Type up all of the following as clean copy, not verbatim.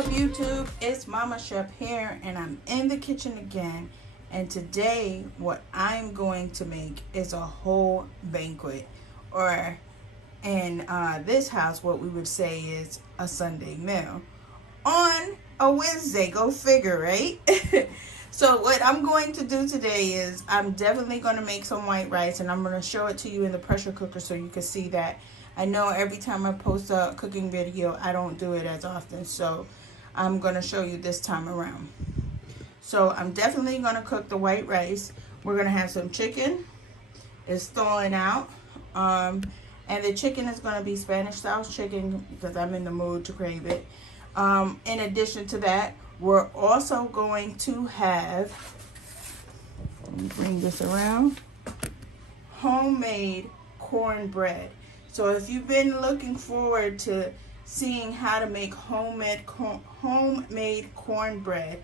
up, YouTube? It's Mama Chef here, and I'm in the kitchen again. And today, what I'm going to make is a whole banquet, or in this house, what we would say is a Sunday meal on a Wednesday. Go figure, right? So what I'm going to do today is I'm definitely going to make some white rice, and I'm going to show it to you in the pressure cooker so you can see that. I know every time I post a cooking video, I don't do it as often, so I'm going to show you this time around. So I'm definitely going to cook the white rice. We're going to have some chicken. It's thawing out. And the chicken is going to be Spanish style chicken because I'm in the mood to crave it. In addition to that, we're also going to have, let me bring this around, homemade cornbread. So if you've been looking forward to seeing how to make homemade cornbread,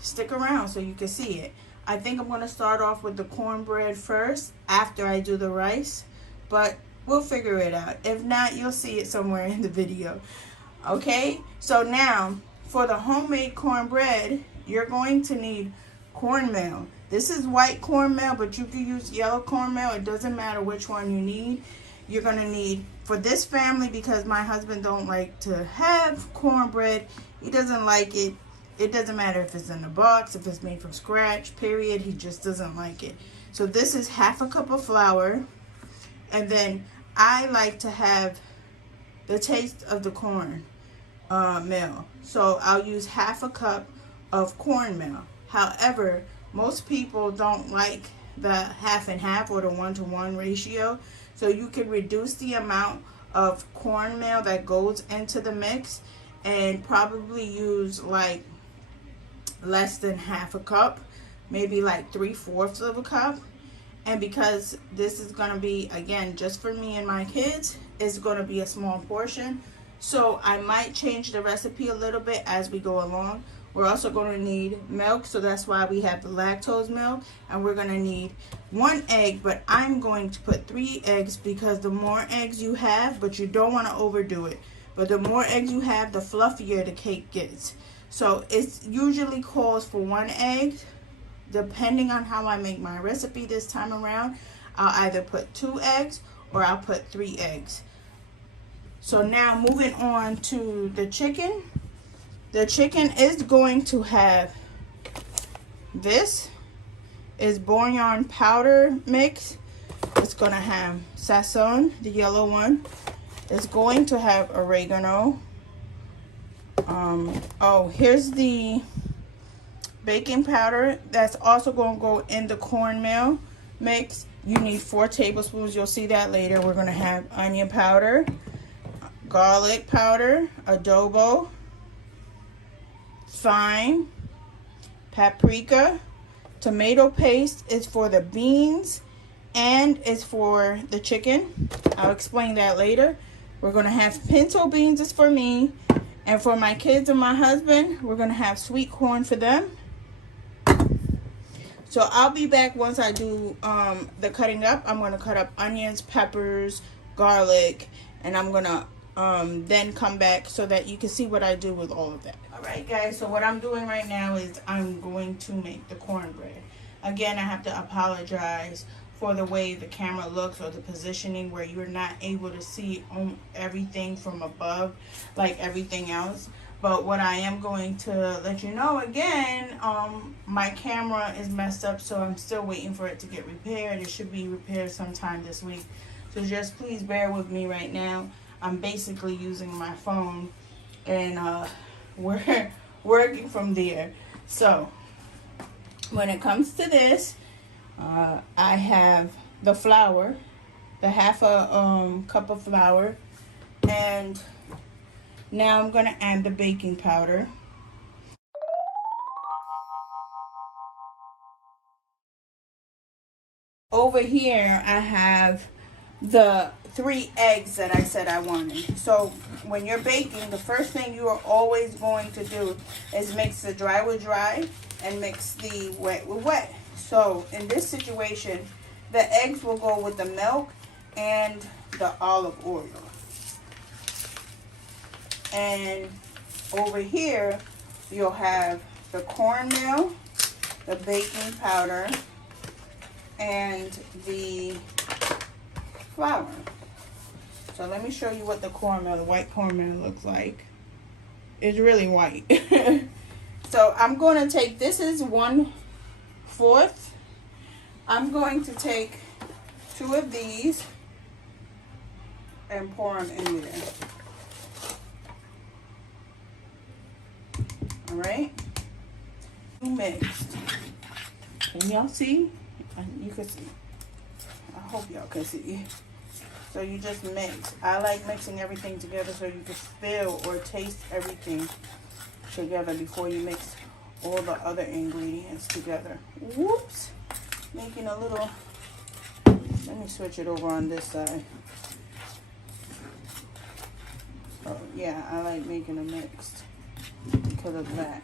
stick around so you can see it. I think I'm going to start off with the cornbread first after I do the rice, but we'll figure it out. If not, you'll see it somewhere in the video. Okay, so now for the homemade cornbread, you're going to need cornmeal. This is white cornmeal, but you can use yellow cornmeal. It doesn't matter which one you need. You're going to need, for this family, because my husband don't like to have cornbread, he doesn't like it. It doesn't matter if it's in a box, if it's made from scratch, period. He just doesn't like it. So this is half a cup of flour. And then I like to have the taste of the corn meal. So I'll use half a cup of cornmeal. However, most people don't like the half and half or the 1-to-1 ratio. So you can reduce the amount of cornmeal that goes into the mix and probably use like less than half a cup, maybe like 3/4 of a cup. And because this is going to be, again, just for me and my kids, it's going to be a small portion. So I might change the recipe a little bit as we go along. We're also going to need milk, so that's why we have the lactose milk. And we're going to need 1 egg, but I'm going to put 3 eggs because the more eggs you have, but you don't want to overdo it. But the more eggs you have, the fluffier the cake gets. So it usually calls for 1 egg. Depending on how I make my recipe this time around, I'll either put 2 eggs or I'll put 3 eggs. So now moving on to the chicken. The chicken is going to have, this is bouillon powder mix. It's going to have sazon, the yellow one. It's going to have oregano. Here's the baking powder. That's also going to go in the cornmeal mix. You need 4 tablespoons. You'll see that later. We're going to have onion powder, garlic powder, adobo, thyme, paprika. Tomato paste is for the beans and is for the chicken. I'll explain that later. We're going to have pinto beans is for me. And for my kids and my husband, we're going to have sweet corn for them. So I'll be back once I do the cutting up. I'm going to cut up onions, peppers, garlic, and I'm going to then come back so that you can see what I do with all of that. Alright guys, so what I'm doing right now is I'm going to make the cornbread. Again, I have to apologize for the way the camera looks or the positioning where you're not able to see everything from above like everything else. But what I am going to let you know again, my camera is messed up, so I'm still waiting for it to get repaired. It should be repaired sometime this week. So just please bear with me right now. I'm basically using my phone and we're working from there. So when it comes to this, I have the flour, the half a cup of flour, and now I'm going to add the baking powder. Over here I have the 3 eggs that I said I wanted. So when you're baking, the first thing you are always going to do is mix the dry with dry and mix the wet with wet. So in this situation, the eggs will go with the milk and the olive oil. And over here, you'll have the cornmeal, the baking powder, and the flour. So let me show you what the cornmeal, the white cornmeal looks like. It's really white. So I'm going to take, this is 1/4. I'm going to take 2 of these and pour them in there. All right. Mixed. Can y'all see? You can see. I hope y'all can see. So you just mix. I like mixing everything together so you can feel or taste everything together before you mix all the other ingredients together. Whoops. Making a little, let me switch it over on this side. Oh yeah, I like making a mix because of that.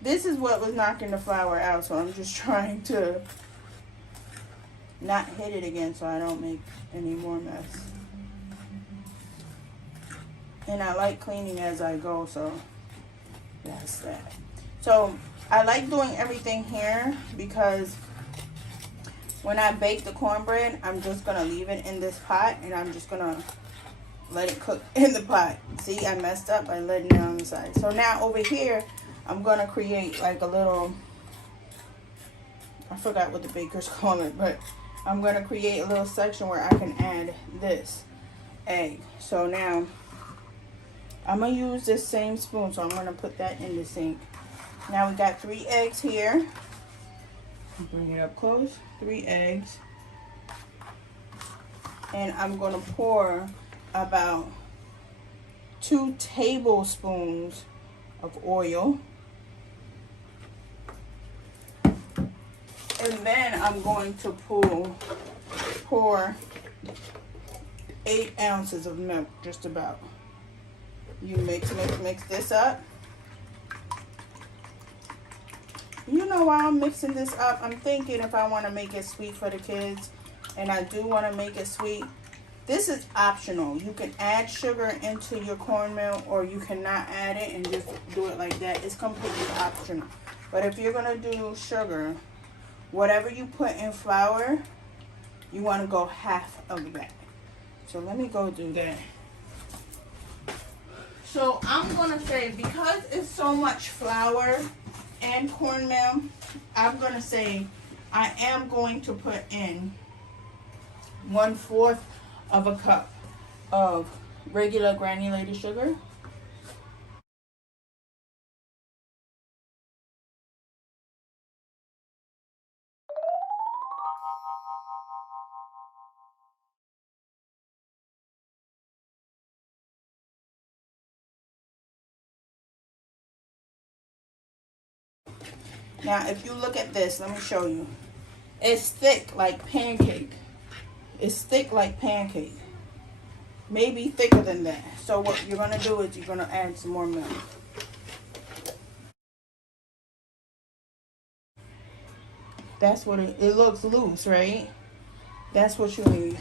This is what was knocking the flour out, so I'm just trying to not hit it again so I don't make any more mess. And I like cleaning as I go, so that's that. So I like doing everything here because when I bake the cornbread, I'm just gonna leave it in this pot and I'm just gonna let it cook in the pot. See, I messed up by letting it on the side. So now over here, I'm gonna create like a little, I forgot what the bakers call it, but I'm gonna create a little section where I can add this egg. So now I'm gonna use this same spoon, so I'm gonna put that in the sink. Now we got 3 eggs here. Bring it up close. 3 eggs. And I'm gonna pour about 2 tablespoons of oil. And then I'm going to pour 8 ounces of milk, just about. You mix this up. You know, while I'm mixing this up, I'm thinking if I want to make it sweet for the kids, and I do want to make it sweet, this is optional. You can add sugar into your cornmeal, or you cannot add it and just do it like that. It's completely optional. But if you're going to do sugar, whatever you put in flour, you want to go half of that. So let me go do that. So I'm going to say, because it's so much flour and cornmeal, I'm going to say I am going to put in 1/4 of a cup of regular granulated sugar. Now, if you look at this, let me show you. It's thick like pancake. It's thick like pancake. Maybe thicker than that. So what you're going to do is you're going to add some more milk. That's what it looks loose, right? That's what you need.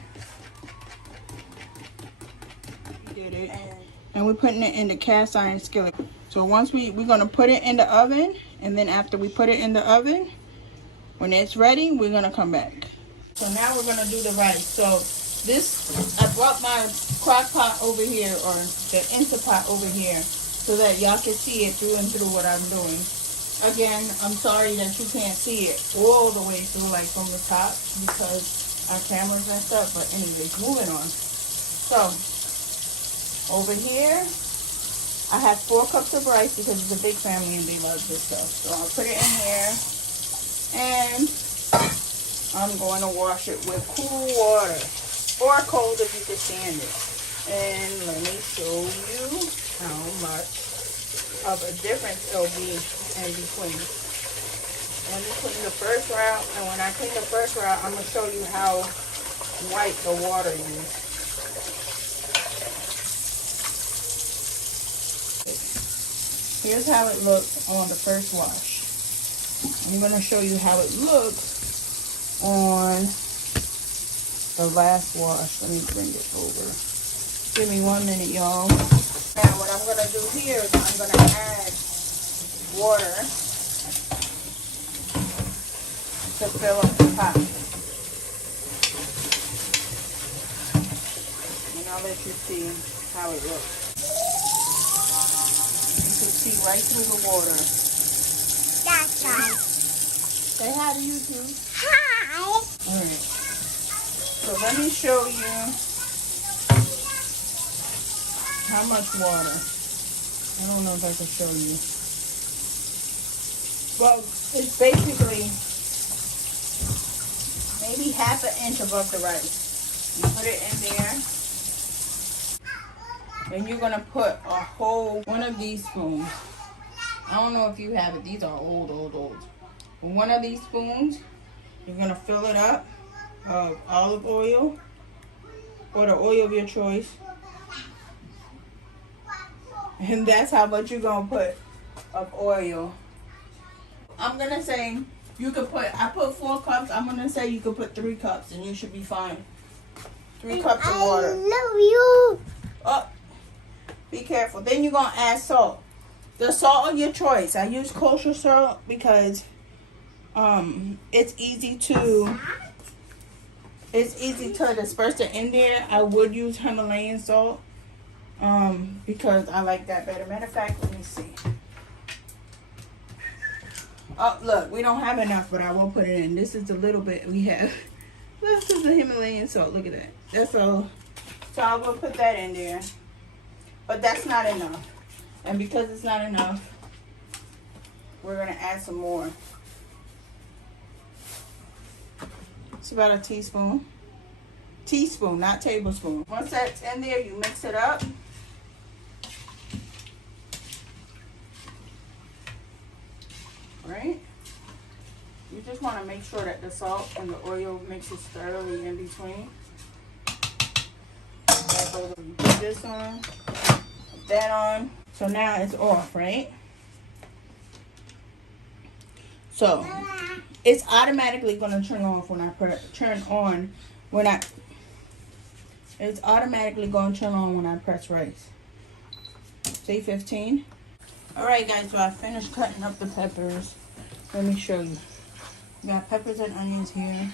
Get it. And we're putting it in the cast iron skillet. So once we're going to put it in the oven, and then after we put it in the oven, when it's ready, we're going to come back. So now we're going to do the rice. So this, I brought my crock pot over here, or the Instapot over here, so that y'all can see it through and through what I'm doing. Again, I'm sorry that you can't see it all the way through, like from the top, because our camera's messed up. But anyways, moving on. So over here, I have 4 cups of rice because it's a big family and they love this stuff. So I'll put it in here, and I'm going to wash it with cool water, or cold if you can stand it. And let me show you how much of a difference it'll be in between the first round. And when I clean the first round, I'm going to show you how white the water is. Here's how it looks on the first wash. I'm going to show you how it looks on the last wash. Let me bring it over. Give me 1 minute, y'all. Now what I'm going to do here is I'm going to add water to fill up the pot. And I'll let you see how it looks. You can see right through the water. That's right. Say hi to YouTube. Hi. Alright. So let me show you how much water. I don't know if I can show you. Well, it's basically maybe half an inch above the rice. You put it in there. And you're going to put a whole one of these spoons. I don't know if you have it. These are old. But one of these spoons, you're going to fill it up of olive oil or the oil of your choice. And that's how much you're going to put of oil. I'm going to say you could put, I put 4 cups. I'm going to say you could put 3 cups and you should be fine. 3 cups of water. I love you. Oh, be careful. Then you're going to add salt. The salt of your choice. I use kosher salt because it's easy to disperse it in there. I would use Himalayan salt because I like that better. Matter of fact, let me see. Oh, look, we don't have enough, but I will put it in. This is a little bit we have. This is the Himalayan salt. Look at that. That's all. So I will put that in there. But that's not enough. And because it's not enough, we're going to add some more. It's about a teaspoon. Teaspoon, not tablespoon. Once that's in there, you mix it up. Right? You just want to make sure that the salt and the oil mixes thoroughly in between. You put this on, put that on. So now it's off, right? So it's automatically going to turn off when I it's automatically going to turn on when I press rice. Say 15. Alright guys, so I finished cutting up the peppers. Let me show you. Got peppers and onions here.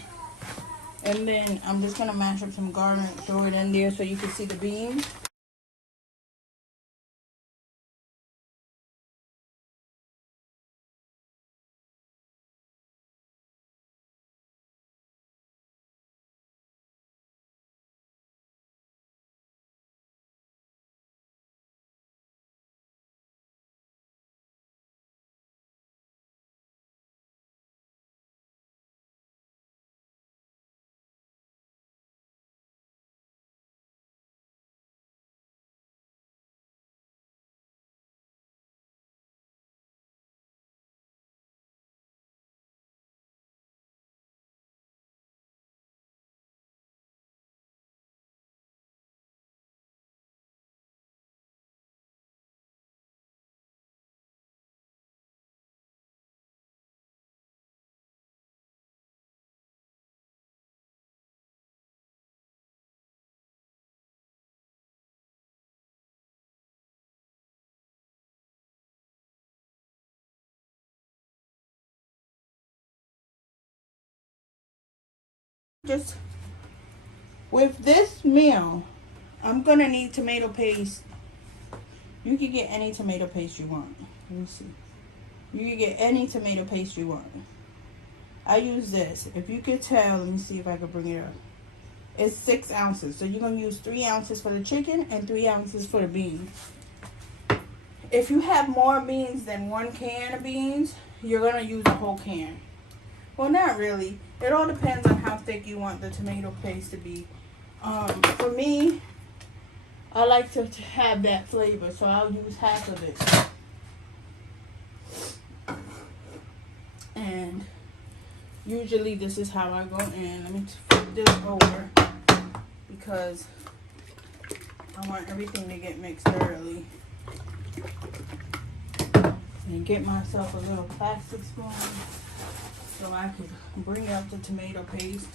And then I'm just going to mash up some garlic, throw it in there so you can see the beans. Just with this meal, I'm gonna need tomato paste. You can get any tomato paste you want. Let me see. You can get any tomato paste you want. I use this. If you could tell, let me see if I can bring it up. It's 6 ounces. So you're gonna use 3 ounces for the chicken and 3 ounces for the beans. If you have more beans than 1 can of beans, you're gonna use a whole can. Well, not really. It all depends on how thick you want the tomato paste to be. For me, I like to have that flavor, so I'll use half of it. And usually this is how I go in. Let me flip this over because I want everything to get mixed thoroughly. And get myself a little plastic spoon so I can bring up the tomato paste.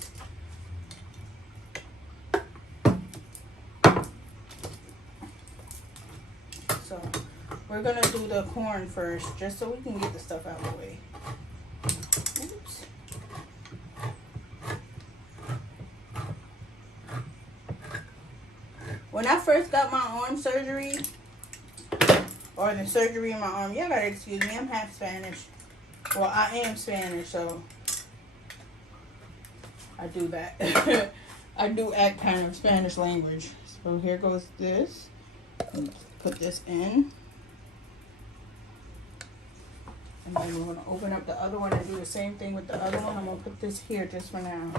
We're gonna do the corn first, just so we can get the stuff out of the way. Oops. When I first got my arm surgery, or the surgery in my arm, y'all gotta excuse me, I'm half Spanish. Well, I am Spanish, so I do that. I do act kind of Spanish language. So here goes this. Put this in. And then we're going to open up the other one and do the same thing with the other one. I'm going to put this here just for now.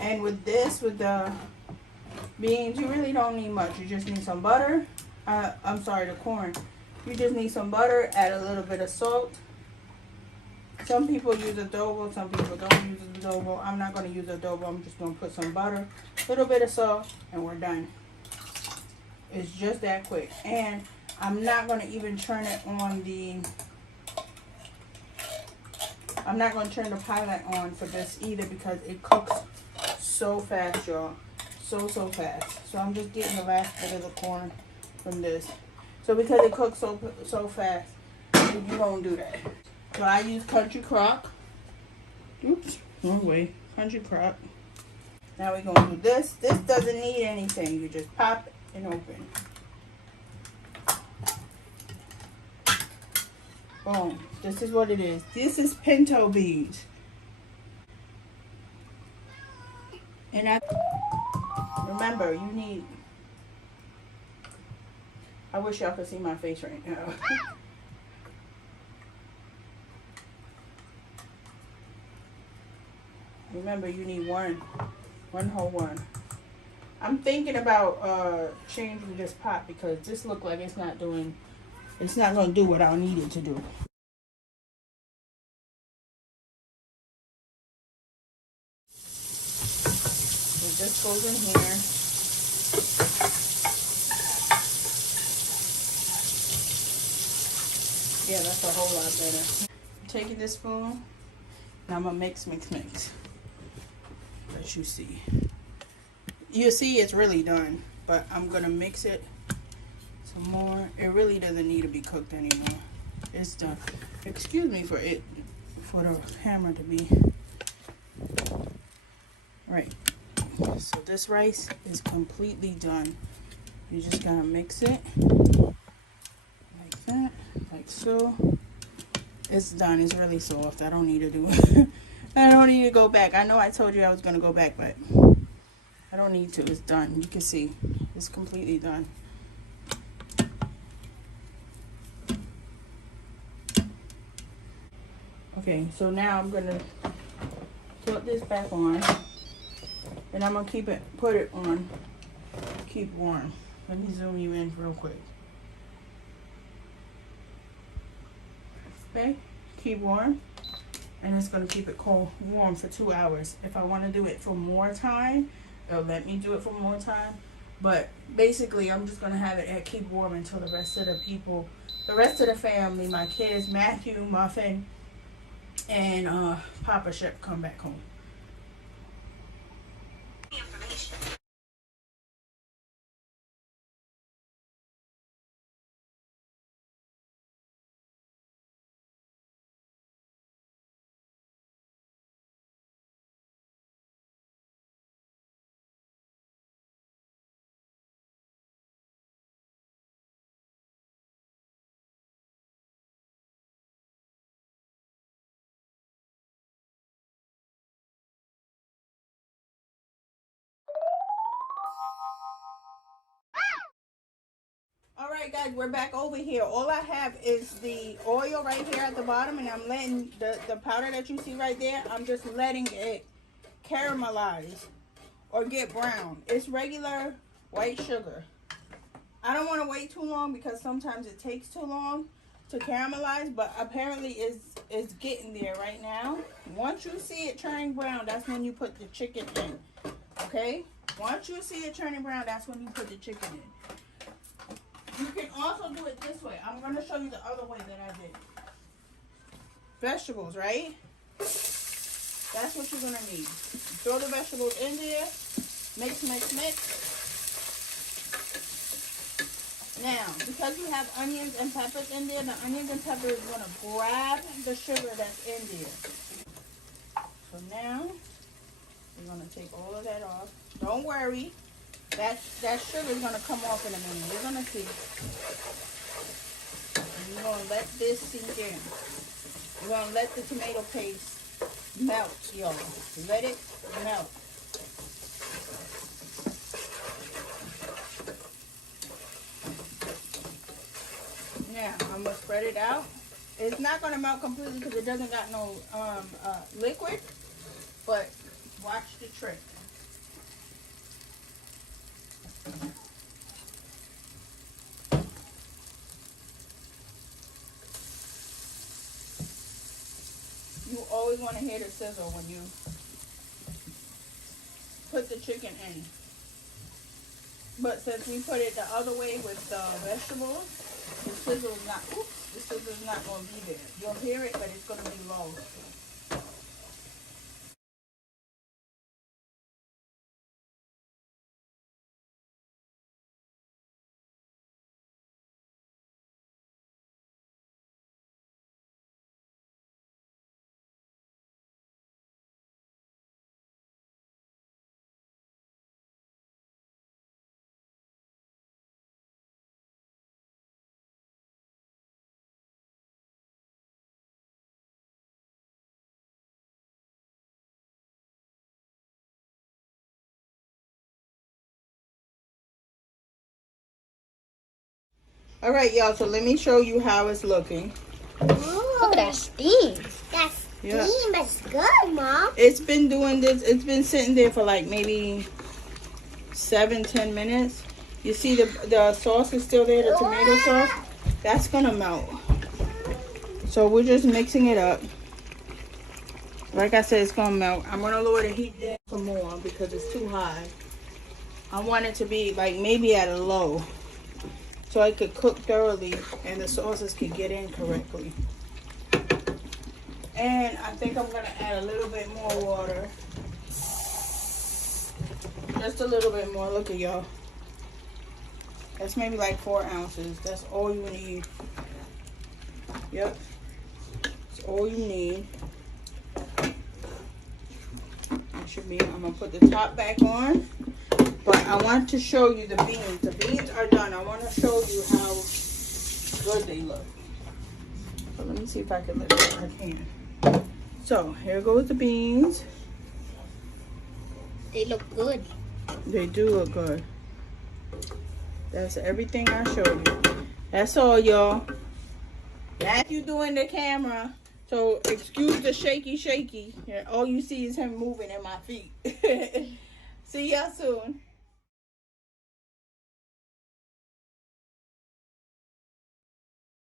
And with this, with the beans, you really don't need much. You just need some butter. I'm sorry, the corn. You just need some butter, add a little bit of salt. Some people use adobo, some people don't use adobo. I'm not going to use adobo. I'm just going to put some butter, a little bit of salt, and we're done. It's just that quick. And I'm not going to even turn it on the... I'm not going to turn the pilot on for this either because it cooks so fast, y'all. So fast. So I'm just getting the last bit of the corn from this. So because it cooks so fast, you don't do that. So I use Country Crock. Oops, wrong way. Country Crock. Now we're going to do this. This doesn't need anything. You just pop it and open. Boom. This is what it is. This is pinto beans. And remember, you need... I wish y'all could see my face right now. Remember, you need one whole one. I'm thinking about changing this pot because this look like it's not going to do what I need it to do. So this goes in here. Yeah, that's a whole lot better. I'm taking this spoon and I'm gonna mix. Let you see. You see it's really done, but I'm gonna mix it some more. It really doesn't need to be cooked anymore. It's done. Excuse me for the hammer to be right. So this rice is completely done. You just gotta mix it like that, like so. It's done. It's really soft. I don't need to do it. I don't need to go back. I know I told you I was gonna go back, but I don't need to. It's done. You can see it's completely done. Okay, so now I'm gonna put this back on, and I'm gonna put it on, keep warm. Let me zoom you in real quick. Okay, keep warm, and it's gonna keep it warm for 2 hours. If I want to do it for more time, it'll let me do it for more time. But basically, I'm just gonna have it at keep warm until the rest of the family, my kids, Matthew, Muffin, and Papa Shep come back home. Alright guys, we're back over here. All I have is the oil right here at the bottom, and I'm letting the powder that you see right there, I'm just letting it caramelize or get brown. It's regular white sugar. I don't want to wait too long because sometimes it takes too long to caramelize, but apparently it's getting there right now. Once you see it turning brown, that's when you put the chicken in. Okay? Once you see it turning brown, that's when you put the chicken in. You can also do it this way. I'm going to show you the other way that I did. Vegetables, right? That's what you're going to need. Throw the vegetables in there. Mix, mix, mix. Now, because you have onions and peppers in there, the onions and peppers is going to grab the sugar that's in there. So now, we're going to take all of that off. Don't worry. That sugar is going to come off in a minute. You're going to see. And you're going to let this sink in. You're going to let the tomato paste melt, y'all. Let it melt. Now, I'm going to spread it out. It's not going to melt completely because it doesn't got no liquid. But watch the trick. You always want to hear the sizzle when you put the chicken in. But since we put it the other way with the vegetables, the sizzle's not going to be there. You'll hear it, but it's going to be low. All right, y'all, so let me show you how it's looking. Ooh. Look at that steam. That steam is good, Mom. It's been doing this. It's been sitting there for like maybe 7-10 minutes. You see the sauce is still there, the tomato sauce. That's going to melt. So we're just mixing it up. Like I said, it's going to melt. I'm going to lower the heat down some more because it's too high. I want it to be like maybe at a low, so it could cook thoroughly and the sauces can get in correctly. And I think I'm gonna add a little bit more water. Just a little bit more. Look at y'all. That's maybe like 4 ounces. That's all you need. Yep. That's all you need. That should be. I'm gonna put the top back on. But I want to show you the beans. The beans are done. I want to show you how good they look. So let me see if I can lift it. I can. So here goes the beans. They look good. They do look good. That's everything I showed you. That's all, y'all. That's you doing the camera. So excuse the shaky. Yeah, all you see is him moving in my feet. See y'all soon.